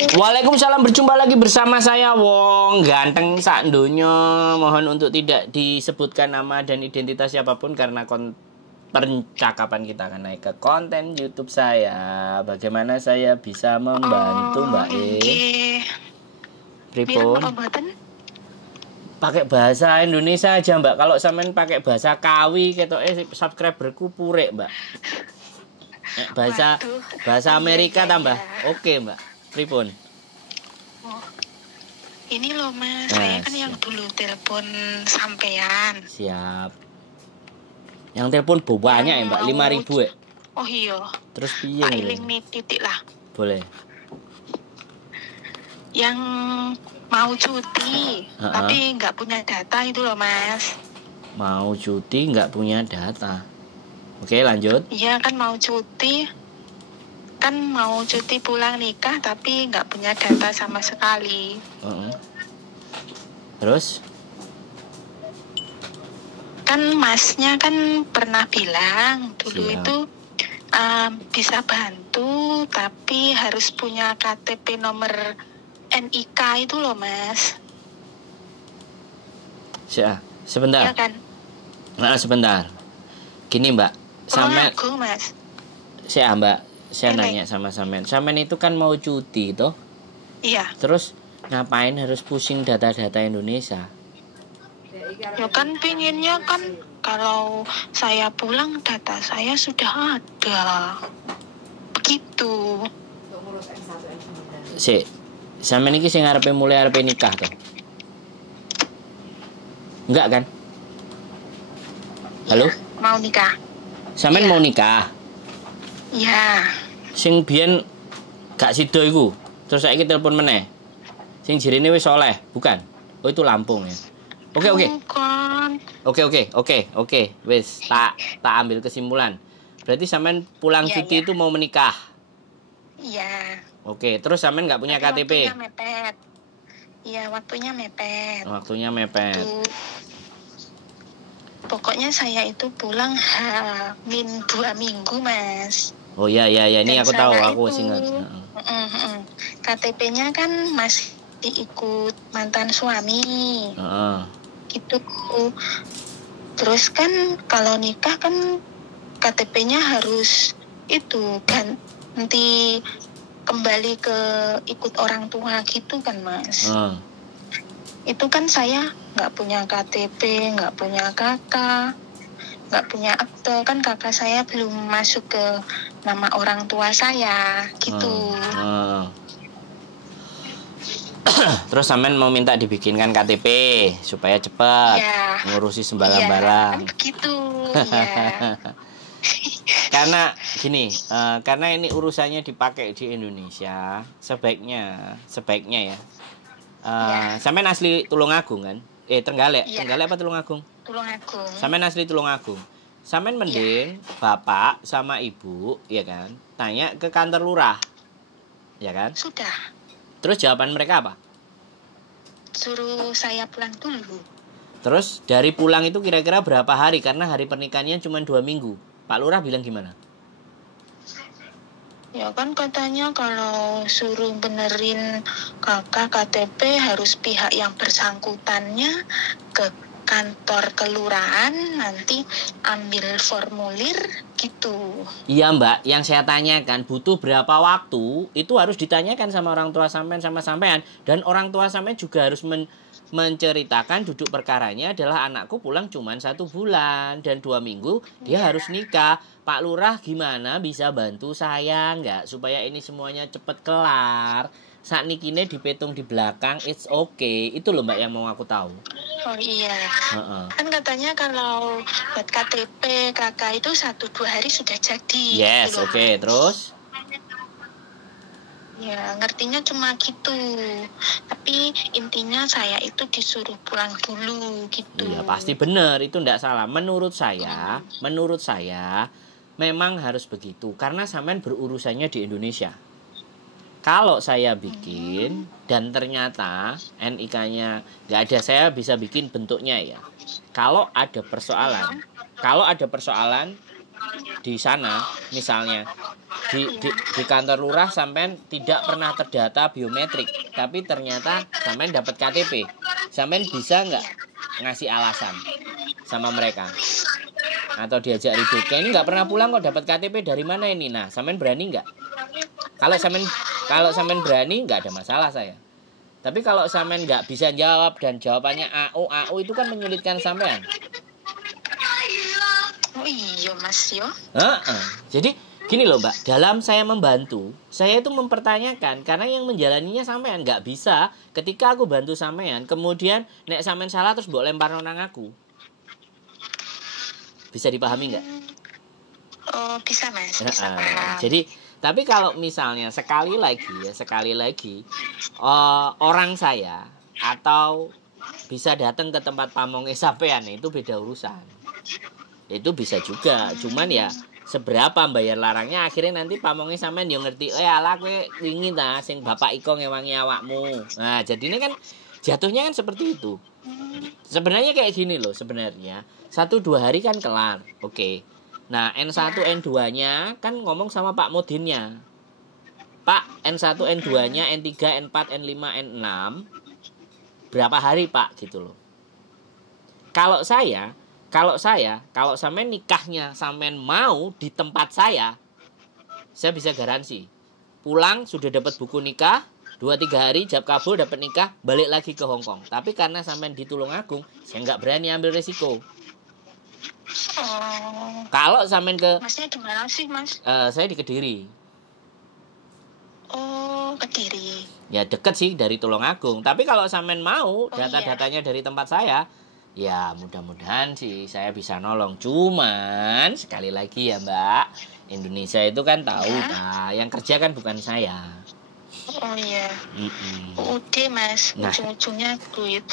Waalaikumsalam, berjumpa lagi bersama saya Wong ganteng sak donya. Mohon untuk tidak disebutkan nama dan identitas siapapun karena percakapan kita akan naik ke konten YouTube saya. Bagaimana saya bisa membantu Mbak Pripun? Pakai bahasa Indonesia aja Mbak. Kalau sampean pakai bahasa Kawi ketoke subscriberku purek Mbak. Bahasa Amerika tambah. Oke Mbak. Pripun? Ini loh Mas, saya kan yang dulu telepon sampean. Siap. Yang telepon banyak ya Mbak, 5.000 ya? Oh iya. Terus piye? Pak Iling nih titik lah. Boleh. Yang mau cuti, tapi nggak punya data itu loh Mas. Mau cuti nggak punya data. Oke lanjut. Iya kan mau cuti. Kan mau cuti pulang nikah tapi nggak punya data sama sekali. Terus? Kan masnya kan pernah bilang dulu itu bisa bantu tapi harus punya KTP nomor NIK itu loh Mas. Sebentar. Iya kan? Nah sebentar. Gini Mbak. Sampai. Mas. Mbak. Saya nanya sama sampean. Sampean itu kan mau cuti toh? Iya. Terus ngapain harus pusing data-data Indonesia? Ya kan pinginnya kan kalau saya pulang data saya sudah ada. Begitu. Sampean iki sing arepe mulai arepe nikah toh? Enggak kan? Halo? Ya, mau nikah. Sampean mau nikah? Iya. Sing biyen gak sida iku. Terus saiki telepon meneh. Sing jirine wis soleh, bukan? Oh itu Lampung ya. Oke. Bukan. Oke. Wis tak ambil kesimpulan. Berarti sampean pulang cuti itu mau menikah. Iya. Oke, terus sampean nggak punya KTP? Waktunya mepet. Iya, waktunya mepet. Pokoknya saya itu pulang min 2 minggu, Mas. Oh iya, ini dan aku tahu, aku ingat. KTP-nya kan masih ikut mantan suami. Gitu. Terus kan kalau nikah kan KTP-nya harus itu ganti kembali ke ikut orang tua gitu kan Mas. Itu kan saya nggak punya KTP, nggak punya kakak, nggak punya akte, kan kakak saya belum masuk ke nama orang tua saya gitu. Terus sampean mau minta dibikinkan KTP supaya cepat ngurusi sembarang-barang. Iya, begitu. Ya. Karena gini, karena ini urusannya dipakai di Indonesia, sebaiknya ya. Sampean asli Tulungagung kan? Trenggalek. Iya. Trenggalek apa Tulungagung? Tulungagung. Sampean asli Tulungagung. Sampean mending bapak sama ibu, ya kan? Tanya ke kantor lurah. Ya kan? Sudah. Terus jawaban mereka apa? Suruh saya pulang dulu. Terus dari pulang itu kira-kira berapa hari? Karena hari pernikahannya cuma 2 minggu. Pak Lurah bilang gimana? Ya kan katanya kalau suruh benerin kakak KTP harus pihak yang bersangkutannya ke kantor kelurahan, nanti ambil formulir gitu. Iya Mbak, yang saya tanyakan butuh berapa waktu itu harus ditanyakan sama orang tua sampean sama sampean. Dan orang tua sampean juga harus menceritakan duduk perkaranya adalah anakku pulang cuma 1 bulan dan 2 minggu dia harus nikah. Pak Lurah gimana bisa bantu saya nggak supaya ini semuanya cepet kelar? Saat nikine dipetung di belakang, it's okay. Itu loh Mbak yang mau aku tahu. Oh iya. Kan katanya kalau buat KTP kakak itu 1-2 hari sudah jadi. Yes, oke. Terus? Ya, ngertinya cuma gitu. Tapi intinya saya itu disuruh pulang dulu gitu. Iya, pasti benar. Itu enggak salah. Menurut saya memang harus begitu. Karena sampean berurusannya di Indonesia. Kalau saya bikin dan ternyata NIK-nya nggak ada, saya bisa bikin bentuknya ya. Kalau ada persoalan di sana, misalnya di kantor lurah sampean tidak pernah terdata biometrik, tapi ternyata sampean dapat KTP. Sampean bisa nggak ngasih alasan sama mereka? Atau diajak ribut, kayak ini nggak pernah pulang kok, dapat KTP dari mana ini? Nah, sampean berani nggak? Kalau sampean berani, nggak ada masalah saya. Tapi kalau sampean nggak bisa jawab dan jawabannya AU itu kan menyulitkan sampean. Oh iya Mas yo. Jadi gini loh Mbak, dalam saya membantu, saya itu mempertanyakan karena yang menjalaninya sampean. Nggak bisa ketika aku bantu sampean, kemudian nek sampean salah terus mbok lempar nang aku. Bisa dipahami nggak? Oh bisa Mas, bisa paham. Jadi tapi kalau misalnya sekali lagi orang saya atau bisa datang ke tempat pamongnya sampean, itu beda urusan. Itu bisa juga, cuman ya seberapa bayar larangnya, akhirnya nanti pamongnya sampean yo ngerti, ala kowe wingi ta sing bapak iko ngewangi awakmu. Nah, jadi ini kan jatuhnya kan seperti itu. Sebenarnya kayak gini loh sebenarnya. 1-2 hari kan kelar. Oke. Nah, N1 N2-nya kan ngomong sama Pak Mudinnya. Pak, N1 N2-nya, N3, N4, N5, N6 berapa hari, Pak? Gitu loh. Kalau sampean nikahnya sampean mau di tempat saya bisa garansi. Pulang sudah dapat buku nikah, 2-3 hari jab kabul dapat nikah, balik lagi ke Hong Kong. Tapi karena sampean di Tulungagung, saya nggak berani ambil resiko. Kalau sampean ke Masnya di mana sih Mas? Saya di Kediri. Oh, Kediri. Ya deket sih dari Tulungagung. Tapi kalau sampean mau data-datanya dari tempat saya, ya mudah-mudahan sih saya bisa nolong. Cuman sekali lagi ya Mbak, Indonesia itu kan tahu, nah yang kerja kan bukan saya. Oh iya. Udah Mas, ujung-ujungnya duit.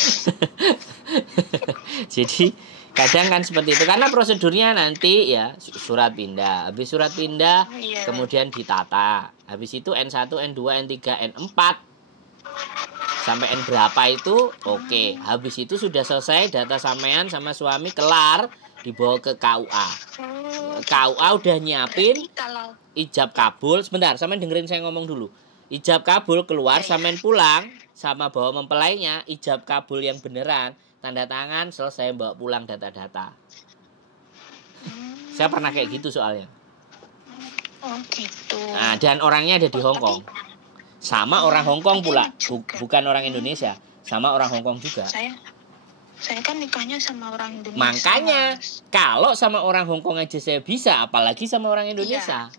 Jadi kadang kan seperti itu, karena prosedurnya nanti ya surat pindah. Habis surat pindah kemudian ditata. Habis itu N1, N2, N3, N4 sampai N berapa itu oke. Habis itu sudah selesai data sampean sama suami kelar, dibawa ke KUA. KUA udah nyiapin ijab kabul. Sebentar, sampean dengerin saya ngomong dulu. Ijab kabul keluar, sampean pulang sama bawa mempelainya, ijab kabul yang beneran, tanda tangan, selesai bawa pulang data-data. Saya pernah kayak gitu soalnya. Oh gitu. Nah, dan orangnya ada di Hong Kong. Sama orang Hong Kong pula, bukan orang Indonesia. Sama orang Hong Kong juga. Saya kan nikahnya sama orang Indonesia. Makanya, kalau sama orang Hong Kong aja saya bisa, apalagi sama orang Indonesia.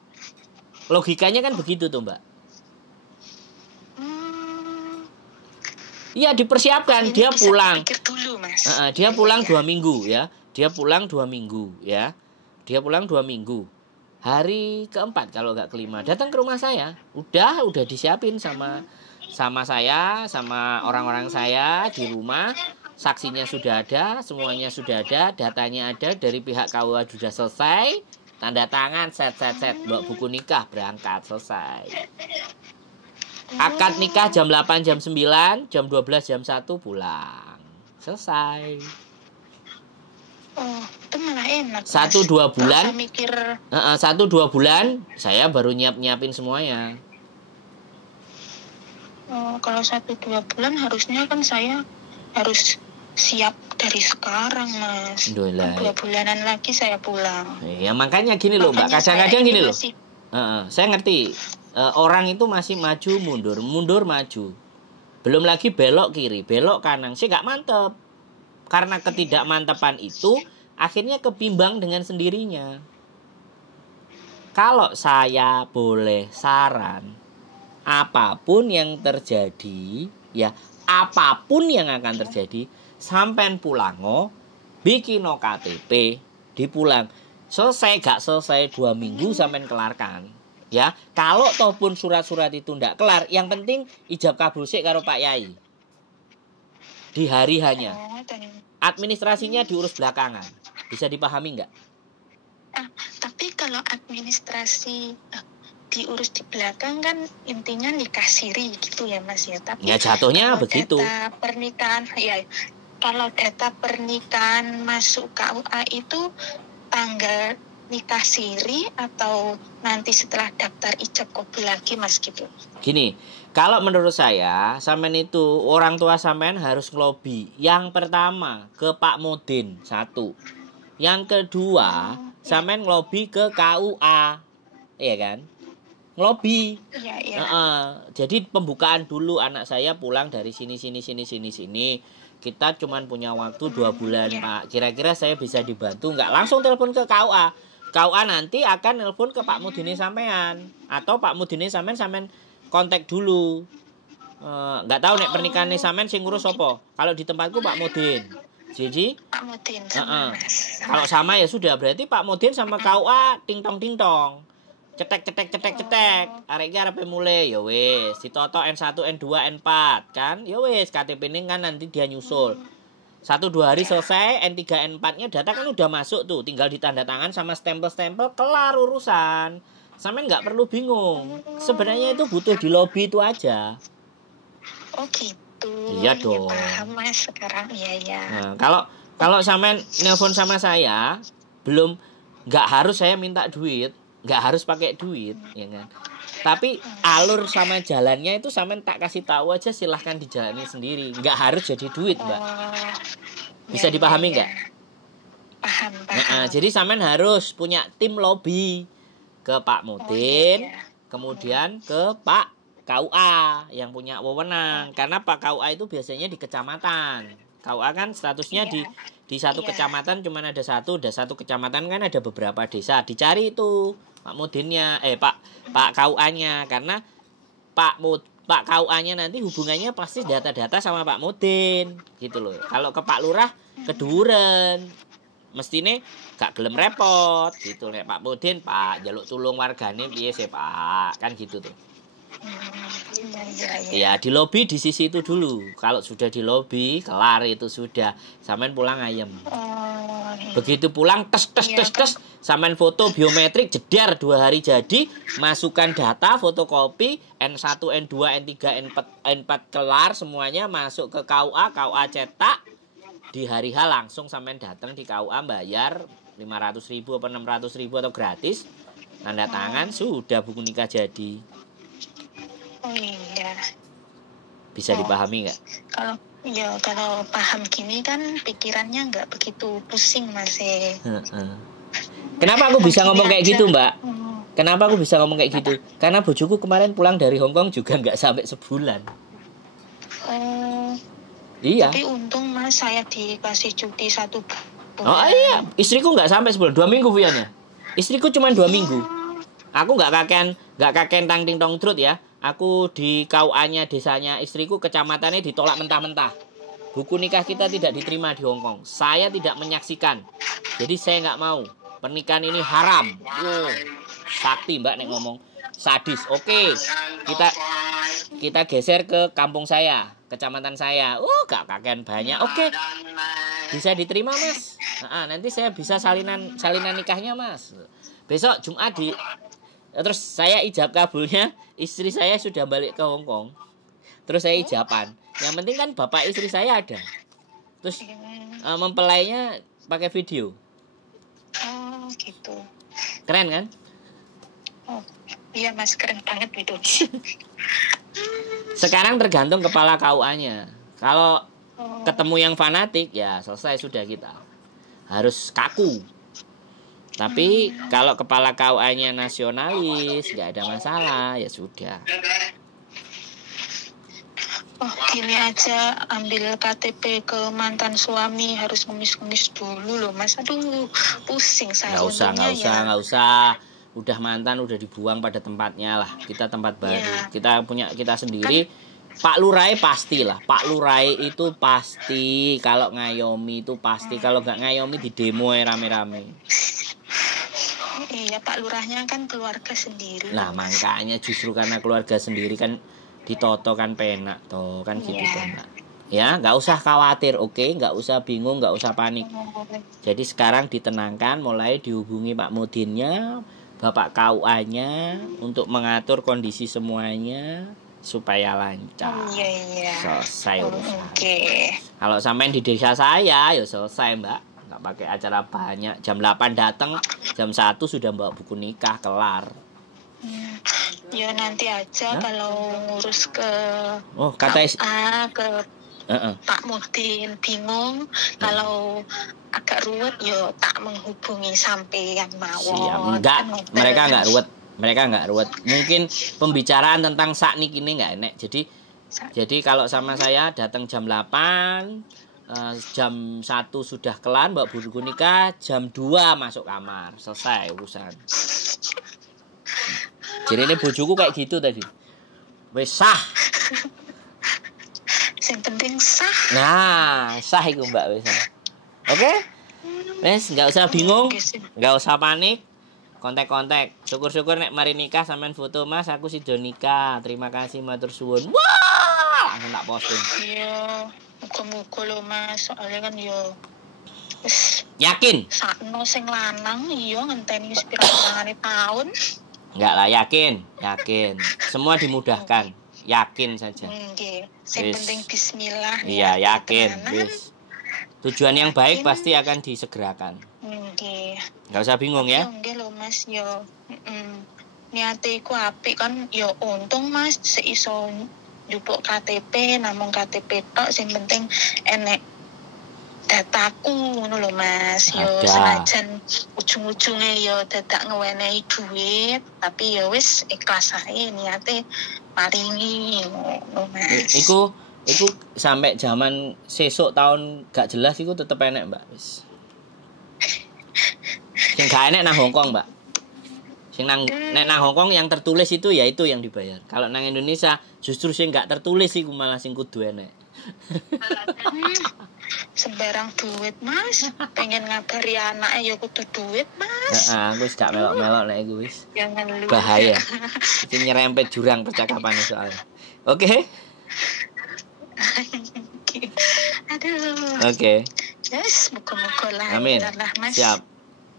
Logikanya kan begitu tuh Mbak. Iya, dipersiapkan. Dia pulang. Dulu, Mas. Dia pulang 2 minggu ya. Dia pulang 2 minggu ya. Dia pulang 2 minggu. Hari keempat kalau nggak kelima datang ke rumah saya. Udah disiapin sama saya, sama orang-orang saya di rumah. Saksinya sudah ada, semuanya sudah ada, datanya ada, dari pihak KUA sudah selesai. Tanda tangan, set, bawa buku nikah, berangkat, selesai. Akad nikah jam 8, jam 9, jam 12, jam 1 pulang. Selesai. Oh, itu malah enak. 1-2 bulan. Mikir. 1-2 bulan saya baru nyiapin semuanya. Oh, kalau 1-2 bulan harusnya kan saya harus siap dari sekarang, Mas. 2 bulanan lagi saya pulang. Ya makanya gini loh Mbak, kadang-kadang gini loh. Saya ngerti. Orang itu masih maju mundur maju. Belum lagi belok kiri, belok kanan. Saya nggak mantep. Karena ketidakmantepan itu akhirnya kebimbang dengan sendirinya. Kalau saya boleh saran, apapun yang terjadi, ya apapun yang akan terjadi, sampean pulango, bikin KTP, dipulang. Selesai gak selesai 2 minggu sampean kelarkan. Ya, kalau ataupun surat-surat itu ndak kelar, yang penting ijab kabul sik karo Pak Yai. Di hari hanya. Administrasinya diurus belakangan. Bisa dipahami nggak? Tapi kalau administrasi diurus di belakang kan intinya nikah siri gitu ya Mas ya. Tapi ya jatuhnya begitu. Data pernikahan ya, kalau data pernikahan masuk KUA itu tanggal nikah siri atau nanti setelah daftar ijab kabul lagi Mas gitu? Gini, kalau menurut saya, sampean itu orang tua sampean harus ngelobi. Yang pertama ke Pak Mudin, satu. Yang kedua, sampean ngelobi ke KUA, iya kan? Ngelobi. Iya. Jadi pembukaan dulu, anak saya pulang dari sini. Kita cuman punya waktu 2 bulan, Pak. Kira-kira saya bisa dibantu nggak? Langsung telepon ke KUA. KUA nanti akan telepon ke Pak Mudine sampean, atau Pak Mudine sampean kontak dulu. Nggak tahu nek pernikahan sampean sing ngurus apa. Kalau di tempatku Pak Mudin. Jadi Pak Mudin sama Mas. kalau sama ya sudah, berarti Pak Mudin sama KUA ting tong. Cetek. Arek iki arepe mulai ya wis, ditoto N1, N2, N4 kan. Ya wis, KTP ini kan nanti dia nyusul. 1-2 hari selesai, N3, N4-nya data kan udah masuk tuh, tinggal ditanda tangan sama stempel-stempel, kelar urusan. Sampean nggak perlu bingung. Sebenarnya itu butuh di lobby itu aja. Oh gitu. Iya dong. Ya, paham Mas sekarang ya. Nah, kalau sampean nelpon sama saya, nggak harus saya minta duit, nggak harus pakai duit, ya kan? Tapi alur sama jalannya itu sampean tak kasih tahu aja, silahkan dijalani sendiri, nggak harus jadi duit, Mbak. Bisa dipahami nggak? Paham. Nah, jadi sampean harus punya tim lobby ke Pak Mudin, kemudian ke Pak KUA yang punya wewenang, karena Pak KUA itu biasanya di kecamatan. KUA kan statusnya di satu kecamatan cuma ada satu, kecamatan kan ada beberapa desa. Dicari itu Pak Mudinnya, Pak KUA-nya, karena Pak KUA-nya nanti hubungannya pasti data-data sama Pak Mudin gitu loh. Kalau ke Pak Lurah keduren, mestine gak gelem repot gitu. Nek Pak Mudin, Pak jaluk tulung wargane piye sih Pak, kan gitu tuh. Ya, di lobi di sisi itu dulu. Kalau sudah di lobi, kelar itu sudah. Sampean pulang ayem. Begitu pulang tes, sampean foto biometrik jedar 2 hari jadi, masukkan data fotokopi N1, N2, N3, N4 kelar semuanya, masuk ke KUA cetak. Di hari H langsung sampean datang di KUA bayar 500.000 atau 600.000 atau gratis. Tanda tangan sudah buku nikah jadi. Oh iya. Bisa dipahami nggak? Kalau paham gini kan pikirannya nggak begitu pusing Mas. Kenapa aku bisa ngomong kayak gitu, Mbak? Kenapa aku bisa ngomong kayak gitu? Karena bojoku kemarin pulang dari Hongkong juga nggak sampai sebulan. Iya. Tapi untung Mas saya dikasih cuti 1 bulan. Oh iya, istriku nggak sampai sebulan, 2 minggu Viannya. Istriku cuma 2 minggu. Aku nggak kaken tang ting tong trut ya. Aku di KUA-nya desanya istriku, kecamatannya ditolak mentah-mentah. Buku nikah kita tidak diterima di Hongkong. Saya tidak menyaksikan. Jadi saya nggak mau. Pernikahan ini haram. Sakti Mbak nek ngomong. Sadis. Oke. Kita geser ke kampung saya, kecamatan saya. Gak kaken banyak. Oke. Bisa diterima Mas. Nanti saya bisa salinan nikahnya Mas. Besok Jumat terus saya ijab kabulnya, istri saya sudah balik ke Hongkong. Terus saya ijaban. Yang penting kan bapak istri saya ada. Terus mempelainya pakai video. Oh gitu. Keren kan? Oh iya Mas, keren banget itu. Sekarang tergantung kepala KUA-nya. Kalau ketemu yang fanatik ya selesai sudah kita. Harus kaku. Tapi kalau kepala KUA-nya nasionalis, nggak ada masalah, ya sudah. Oh gini aja, ambil KTP ke mantan suami harus ngemis-ngemis dulu loh Mas. Aduh, pusing saya. Nggak usah. Udah mantan, udah dibuang pada tempatnya lah. Kita tempat baru. Kita punya kita sendiri. Pak Lurai pastilah. Pak Lurai itu pasti. Kalau ngayomi itu pasti. Kalau nggak ngayomi di demo rame-rame. Iya, Pak Lurahnya kan keluarga sendiri. Nah, makanya justru karena keluarga sendiri kan ditoto kan penak toh, kan gitu kan, Mbak. Ya, nggak usah khawatir, oke? Nggak usah bingung, nggak usah panik. Jadi sekarang ditenangkan, mulai dihubungi Pak Mudinnya, Bapak KUA-nya untuk mengatur kondisi semuanya supaya lancar. Selesai urusan. Oke. Kalau sampai di desa saya, ya selesai, Mbak. Nggak nggak pakai acara banyak. Jam 8 datang, jam 1 sudah bawa buku nikah, kelar. Ya nanti aja kalau ngurus ke kata ke Pak Mudin bingung, kalau agak ruwet yo tak menghubungi sampean mawon. Enggak, mereka nggak ruwet. Mungkin pembicaraan tentang saknik ini nggak enak. Jadi kalau sama saya datang jam 8, jam 1 sudah kelar bawa buku nikah, jam 2 masuk kamar, selesai urusan. Jadi ini bojoku kayak gitu tadi. Wes sah. Yang penting sah. Nah, sah itu Mbak wes. Oke? Wes, nggak usah bingung, nggak usah panik. Kontak-kontak. Syukur-syukur nek mari nikah sampean foto Mas, aku sido nikah. Terima kasih matur suwun. Wah, langsung tak posting. Iya, muga-muga lho Mas, soalnya kan yo yakin? Sakno sing lanang iya ngenteni pirang-pirangane tahun. Enggak lah, yakin. Semua dimudahkan. Yakin saja. Yang penting bismillah. Iya, yakin. Tujuan yang baik pasti akan disegerakan. Enggak usah bingung ya. Nggih lho Mas, yo. Niate iku apik kan, yo untung Mas seiso njupuk KTP, namung KTP tok sing penting enek dataku ngono lho Mas. Yo senajan ujung-ujunge yo dadak ngewenehi duit, tapi yo wis ikhlas ae niate paringi ngono Mas. Iku sampai zaman sesuk tahun gak jelas iku tetep enek Mbak wis. Sing gak enek nang Hongkong Mbak. Sing nang Hongkong yang tertulis itu ya itu yang dibayar. Kalau nang Indonesia justru sing gak tertulis iku malah sing kudu enek. Sembarang duit Mas, pengen ngabari anaknya ya kudu duit Mas. Aku wis gak melok-melok nek iku wis. Jangan lupa. Bahaya. Itu nyerempet jurang percakapannya soalnya. Oke? Aduh. Oke. Yes, muka-muka lah. Amin. Mas. Siap.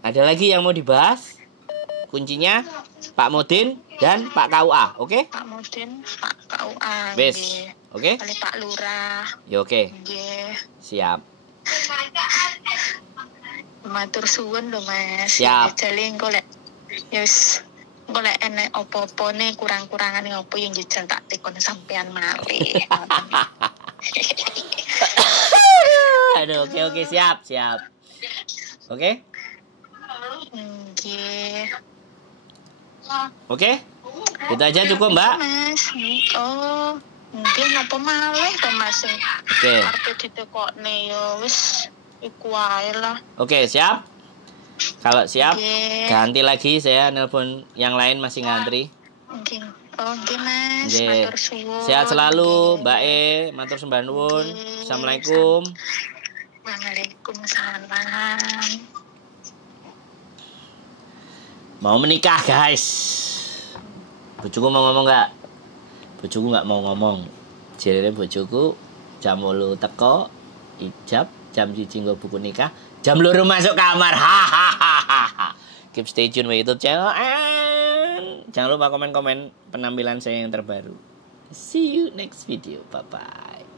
Ada lagi yang mau dibahas? Kuncinya Pak Mudin dan Pak KUA, oke? Pak Mudin, Pak KUA. Wes. Oke? Kali Pak Lurah. Ya oke. Nggih. Siap. Matur suwun lho Mas. Siap. Jale engko lek yes engko lek enek opo-opone kurang-kurangane opo yang jejal tak tekon sampean malih. Aduh, oke siap. Oke? Nggih. Oke? Itu aja cukup, Mbak? Mas. Oh, mungkin apa malih to Mas sing arep ditekokne ya wis iku wae lah. Oke, siap? Kalau siap, ganti lagi saya nelpon yang lain masih ngantri. Oke. Oke Mas, matur suwun. Sehat selalu, Mbak E, matur sembah nuwun. Assalamualaikum. Waalaikumsalam. Mau menikah guys. Bojoku mau ngomong gak? Bojoku gak mau ngomong. Jadi bojoku jam 8 teko ijab, jam 1 nggo buku nikah, jam 2 masuk kamar. Hahaha. Keep stay tune with YouTube channel and jangan lupa komen-komen penampilan saya yang terbaru. See you next video. Bye bye.